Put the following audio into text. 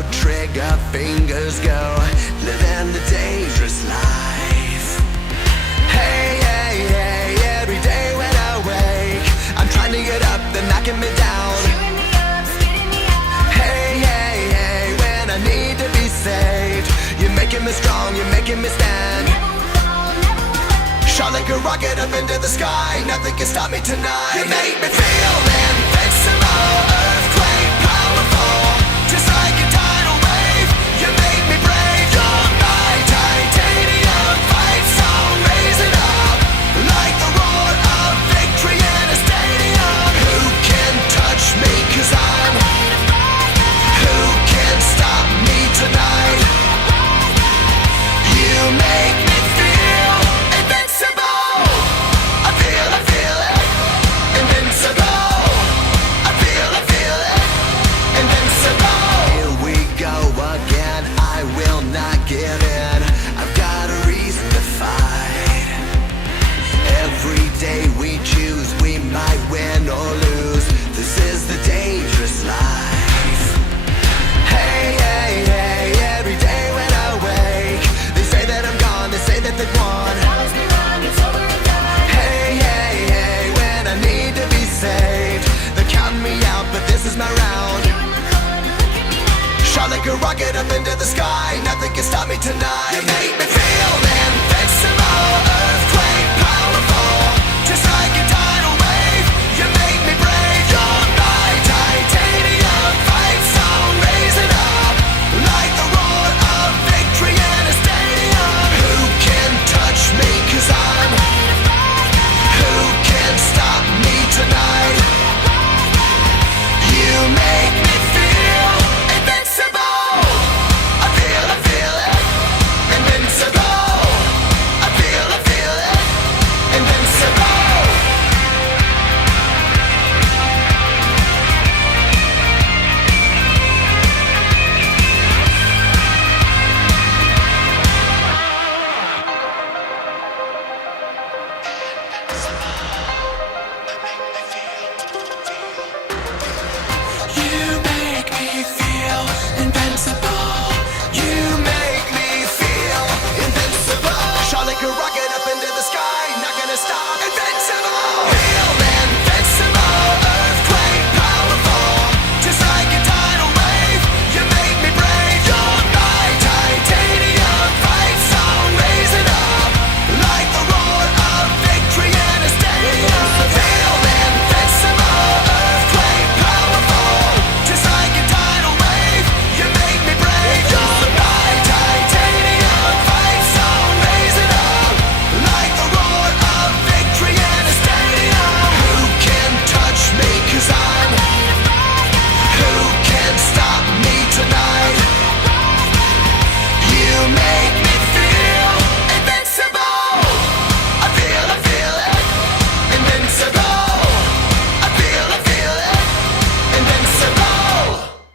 no trigger, fingers go, living the dangerous life. Hey, hey, hey, every day when I wake, I'm trying to get up, they're knocking me down. Hey, hey, hey, when I need to be saved, you're making me strong, you're making me stand. Shot like a rocket up into the sky, nothing can stop me tonight. You make me feel invincible, earthquake powerful, just like a tidal wave. You make me brave, you're my titanium fight song. Raise it up, like the roar of victory in a stadium. Who can touch me, 'cause I'm who can stop me tonight? You make me feel invincible. I feel it, invincible. I feel it, invincible. Here we go again, I will not give in. I've got a reason to fight. Every day we choose, we might win or lose. This is the dangerous life. Hey, hey, hey, every day when I wake, they say that I'm gone, they say that they've won. Hey, hey, hey, when I need to be saved, they're counting me out, but this is my round. Shot like a rocket up into the sky, nothing can stop me tonight. You make me feel